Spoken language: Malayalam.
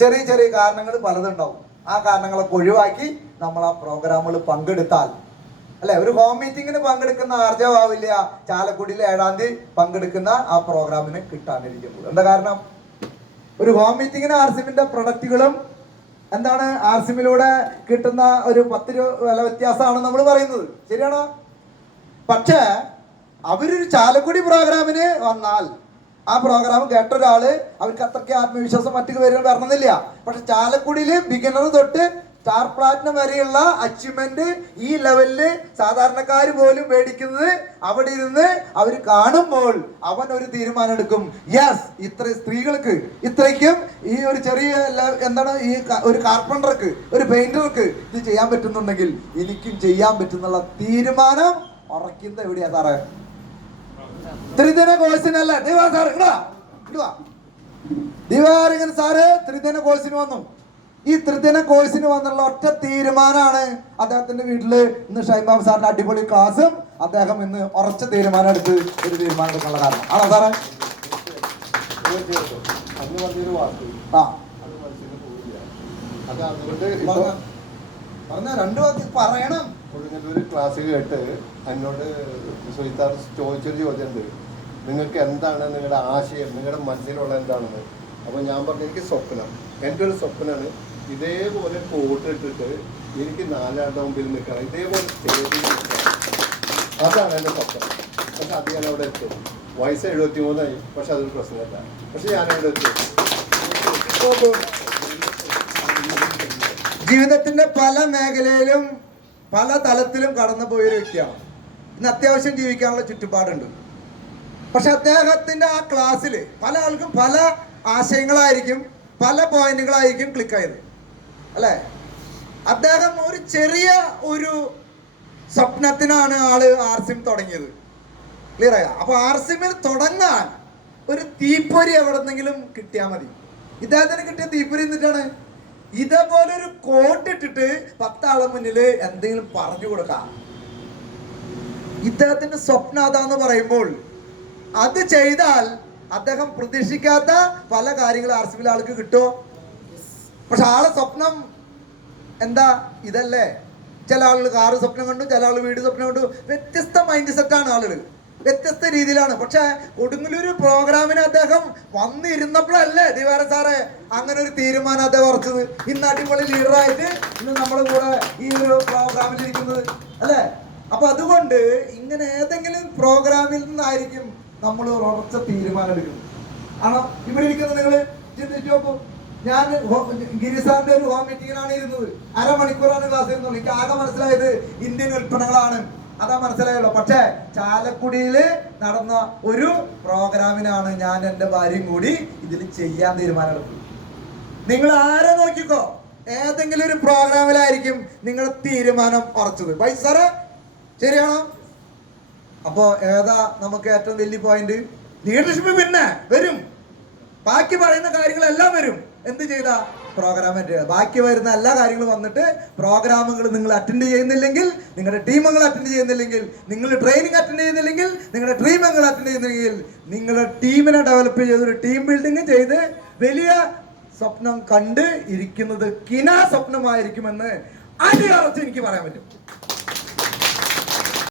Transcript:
ചെറിയ ചെറിയ കാരണങ്ങൾ പലതുണ്ടാവും. ആ കാരണങ്ങളൊക്കെ ഒഴിവാക്കി നമ്മൾ ആ പ്രോഗ്രാമുകൾ പങ്കെടുത്താൽ, അല്ലെ, ഒരു ഹോം മീറ്റിങ്ങിന് പങ്കെടുക്കുന്ന ആർജവാവില്ല ചാലക്കുടിയിൽ 7-ാം തീയതി പങ്കെടുക്കുന്ന ആ പ്രോഗ്രാമിന് കിട്ടാനിരിക്കുന്നത്. എന്താ കാരണം? ഒരു ഹോം മീറ്റിങ്ങിന് ആർസിമിന്റെ പ്രൊഡക്റ്റുകളും എന്താണ് ആർസിമിലൂടെ കിട്ടുന്ന ഒരു 10 രൂപ വില വ്യത്യാസമാണ് നമ്മൾ പറയുന്നത്, ശരിയാണോ? പക്ഷേ അവരൊരു ചാലക്കുടി പ്രോഗ്രാമിന് വന്നാൽ ആ പ്രോഗ്രാം കേട്ട ഒരാള് അവർക്ക് അത്രയ്ക്ക് ആത്മവിശ്വാസം മറ്റു പേരുകൾ വരണമെന്നില്ല. പക്ഷെ ചാലക്കുടിയില് ബിഗിനർ തൊട്ട് സ്റ്റാർ പ്ലാറ്റിനം വരെയുള്ള അച്ചീവ്മെന്റ് ഈ ലെവലില് സാധാരണക്കാർ പോലും മേടിക്കുന്നത് അവിടെ ഇരുന്ന് അവർ കാണുമ്പോൾ അവൻ ഒരു തീരുമാനം എടുക്കും. യെസ്, ഇത്ര സ്ത്രീകൾക്ക് ഇത്രയ്ക്കും ഈ ഒരു ചെറിയ എന്താണ് ഈ ഒരു കാർപ്പൻറ്റർക്ക്, ഒരു പെയിന്റർക്ക് ഇത് ചെയ്യാൻ പറ്റുന്നുണ്ടെങ്കിൽ എനിക്കും ചെയ്യാൻ പറ്റുന്നുള്ള തീരുമാനം ഉറക്കുന്നത് എവിടെയാ സാറേ? ത്രിദിന കോഴ്സിനല്ല. ദിവാരകൻ സാറ് ത്രിദിന കോഴ്സിന് വന്നു. ഈ ത്രിദിന കോഴ്സിന് വന്നുള്ള ഒറ്റ തീരുമാനമാണ് അദ്ദേഹത്തിന്റെ വീട്ടില് ഇന്ന് ഷൈബാബ് സാറിന്റെ അടിപൊളി ക്ലാസ്സും അദ്ദേഹം ഇന്ന് ഉറച്ച തീരുമാനം എടുത്ത് ഒരു തീരുമാനം എടുക്കാനുള്ള കാരണം ആണോ സാറേ? പറഞ്ഞ 2 വാക്ക് പറയണം. ഒരു ക്ലാസ് കേട്ട് എന്നോട് സുഹിത്താർ ചോദിച്ചൊരു ചോദ്യമുണ്ട്, നിങ്ങൾക്ക് എന്താണ് നിങ്ങളുടെ ആശയം, നിങ്ങളുടെ മനസ്സിലുള്ള എന്താണെന്ന്. അപ്പോൾ ഞാൻ പറഞ്ഞു എനിക്ക് സ്വപ്നം, എൻ്റെ ഒരു സ്വപ്നമാണ് ഇതേപോലെ കോട്ട് ഇട്ടിട്ട് എനിക്ക് 4 ആളുടെ മുമ്പിൽ നിൽക്കണം, ഇതേപോലെ സ്റ്റേജിൽ നിൽക്കണം. അതാണ് എൻ്റെ സ്വപ്നം. പക്ഷെ അത് ഞാൻ അവിടെ എത്തും. വയസ്സ് 73 പക്ഷെ അതൊരു പ്രശ്നമല്ല. പക്ഷെ ഞാനവിടെ എത്തും. ജീവിതത്തിന്റെ പല മേഖലയിലും പല തലത്തിലും കടന്നു പോയൊരു വ്യക്തിയാണ്. ഇന്ന് അത്യാവശ്യം ജീവിക്കാനുള്ള ചുറ്റുപാടുണ്ട്. പക്ഷെ അദ്ദേഹത്തിന്റെ ആ ക്ലാസ്സിൽ പല ആൾക്കും പല ആശയങ്ങളായിരിക്കും, പല പോയിന്റുകളായിരിക്കും ക്ലിക്കായത്, അല്ലെ? അദ്ദേഹം ഒരു ചെറിയ ഒരു സ്വപ്നത്തിനാണ് ആള് ആർസിം തുടങ്ങിയത്. ക്ലിയർ ആയ? അപ്പൊ ആർസിമിൽ തുടങ്ങാൻ ഒരു തീപ്പൊരി എവിടെന്നെങ്കിലും കിട്ടിയാൽ മതി. ഇദ്ദേഹത്തിന് കിട്ടിയ തീപ്പൊരി എന്നിട്ടാണ് ഇതേപോലെ ഒരു കോട്ട് ഇട്ടിട്ട് 10 ആളെ മുന്നിൽ എന്തെങ്കിലും പറഞ്ഞു കൊടുക്കാം. ഇദ്ദേഹത്തിന്റെ സ്വപ്നം അതാന്ന് പറയുമ്പോൾ അത് ചെയ്താൽ അദ്ദേഹം പ്രതീക്ഷിക്കാത്ത പല കാര്യങ്ങൾ ആർസിമിലെ ആൾക്ക് കിട്ടുമോ? പക്ഷെ ആളെ സ്വപ്നം എന്താ? ഇതല്ലേ. ചില ആളുകൾ കാറ് സ്വപ്നം കണ്ടു, ചില ആൾ വീട് സ്വപ്നം കണ്ടു. വ്യത്യസ്ത മൈൻഡ് സെറ്റാണ് ആളുകൾ, വ്യത്യസ്ത രീതിയിലാണ്. പക്ഷെ കൊടുങ്ങല്ലൂർ പ്രോഗ്രാമിന് അദ്ദേഹം വന്നിരുന്നപ്പോഴല്ലേ ദിവാരൻ സാറേ അങ്ങനെ ഒരു തീരുമാനം അദ്ദേഹം ഉറച്ചത്. ഇന്ന് അടിപൊളി ലീഡറായിട്ട് ഇന്ന് നമ്മുടെ കൂടെ ഈ ഒരു പ്രോഗ്രാമിൽ ഇരിക്കുന്നത്, അല്ലേ? അപ്പൊ അതുകൊണ്ട് ഇങ്ങനെ ഏതെങ്കിലും പ്രോഗ്രാമിൽ നിന്നായിരിക്കും നമ്മൾ ഉറച്ച തീരുമാനം എടുക്കുന്നത്. ആണോ? ഇവിടെ ഇരിക്കുന്നത് നിങ്ങൾ ചിന്തിച്ചു നോക്കൂ. ഞാൻ ഗിരിസാറിന്റെ ഒരു ഹോം മീറ്റിങ്ങിനാണ് ഇരുന്നത്. 1/2 മണിക്കൂറാണ് ക്ലാസ് ഇരുന്നത്. എനിക്ക് ആകെ മനസ്സിലായത് ഇന്ത്യൻ ഉൽപ്പന്നങ്ങളാണ്, അതാ മനസ്സിലായല്ലോ. പക്ഷെ ചാലക്കുടിയിൽ നടന്ന ഒരു പ്രോഗ്രാമിനാണ് ഞാൻ എൻ്റെ ഭാര്യയും കൂടി ഇതിൽ ചെയ്യാൻ തീരുമാനമെടുത്തത്. നിങ്ങൾ ആരെ നോക്കിക്കോ, ഏതെങ്കിലും ഒരു പ്രോഗ്രാമിലായിരിക്കും നിങ്ങളുടെ തീരുമാനം ഉറച്ചത്. പൈസ സാറേ ശരിയാണോ? അപ്പോ ഏതാ നമുക്ക് ഏറ്റവും വലിയ പോയിന്റ്? ലീഡർഷിപ്പ് പിന്നെ വരും, ബാക്കി പറയുന്ന കാര്യങ്ങളെല്ലാം വരും. എന്ത് ചെയ്താ? പ്രോഗ്രാം ബാക്കി വരുന്ന എല്ലാ കാര്യങ്ങളും വന്നിട്ട് പ്രോഗ്രാമുകൾ നിങ്ങൾ അറ്റൻഡ് ചെയ്യുന്നില്ലെങ്കിൽ, നിങ്ങളുടെ ടീമുകൾ അറ്റൻഡ് ചെയ്യുന്നില്ലെങ്കിൽ, നിങ്ങൾ ട്രെയിനിങ് അറ്റൻഡ് ചെയ്യുന്നില്ലെങ്കിൽ, നിങ്ങളുടെ ടീമുകൾ അറ്റൻഡ് ചെയ്യുന്നില്ലെങ്കിൽ, നിങ്ങളുടെ ടീമിനെ ഡെവലപ്പ് ചെയ്ത് ഒരു ടീം ബിൽഡിങ് ചെയ്ത് വലിയ സ്വപ്നം കണ്ട് ഇരിക്കുന്നത് കിനാ സ്വപ്നമായിരിക്കുമെന്ന് അടിയുറച്ച് എനിക്ക് പറയാൻ പറ്റും.